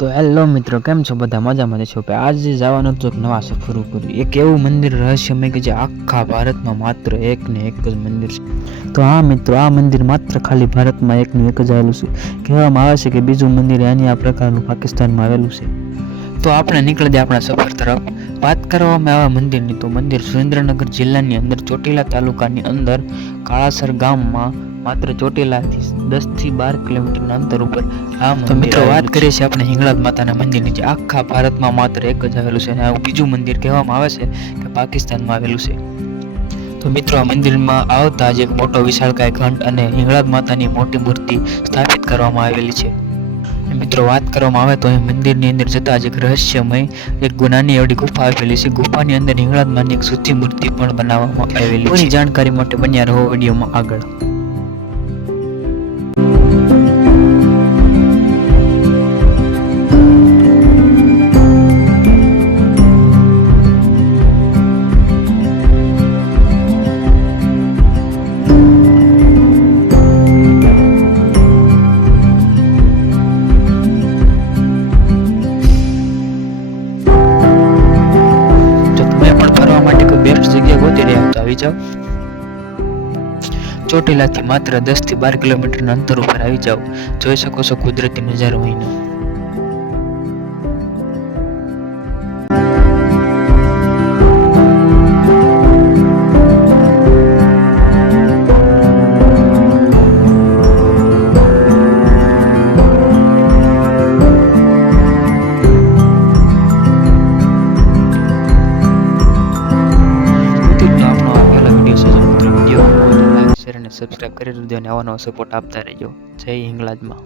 તો હેલો મિત્રો, કેમ છો બધા? મજામાં છો? આજે જવાનું તો નવા સફર ઉપર, એક એવું મંદિર રહસ્યમય કે જે આખા ભારતમાં માત્ર એક ને એક જ મંદિર છે. તો હા મિત્રો, આ મંદિર માત્ર ખાલી ભારતમાં એકનું એક જ આવેલું છે. કહેવામાં આવે છે કે બીજું મંદિર આની આ પ્રકારનું પાકિસ્તાનમાં આવેલું છે. તો આપણે નીકળી જાય આપણા સફર તરફ. વાત કરવામાં આવે મંદિરની, તો મંદિર સુરેન્દ્રનગર જિલ્લાની અંદર ચોટીલા તાલુકાની અંદર કાળાસર ગામમાં માત્ર ચોટીલાથી 10 થી 12 કિલોમીટરના અંતર ઉપર આ મંદિર. તો મિત્રો વાત કરીએ છીએ આપણે હિંગળાજ માતાના મંદિરની, જે આખા ભારતમાં માત્ર એક જ આવેલું છે અને આ બીજું મંદિર કહેવામાં આવે છે કે પાકિસ્તાનમાં આવેલું છે. તો મિત્રો આ મંદિરમાં આવતા જ એક મોટો વિશાળકાય ઘંટ અને હિંગળાજ માતાની મોટી મૂર્તિ સ્થાપિત કરવામાં આવેલી છે. મિત્રો વાત કરવામાં આવે તો અહીં મંદિરની અંદર જતા જ એક રહસ્યમય એક નાની એવડી ગુફા આવેલી છે. ગુફાની અંદર હિંગળાજ માની એક સૂચી મૂર્તિ પણ બનાવવામાં આવેલી છે. જાણકારી માટે બન્યા રહો વિડીયોમાં આગળ. બેસ્ટ જગ્યા ગોતી રહ્યા તો આવી જાઓ. ચોટીલાથી માત્ર 10 થી 12 કિલોમીટરના અંતર ઉપર આવી જાઓ. જોઈ શકો છો કુદરતી નજારો અહીંનો. સબસ્ક્રાઇબ કરી દેજો અને આવા નવા સપોર્ટ આપતા રહેજો. જય હિંગળાજમાં.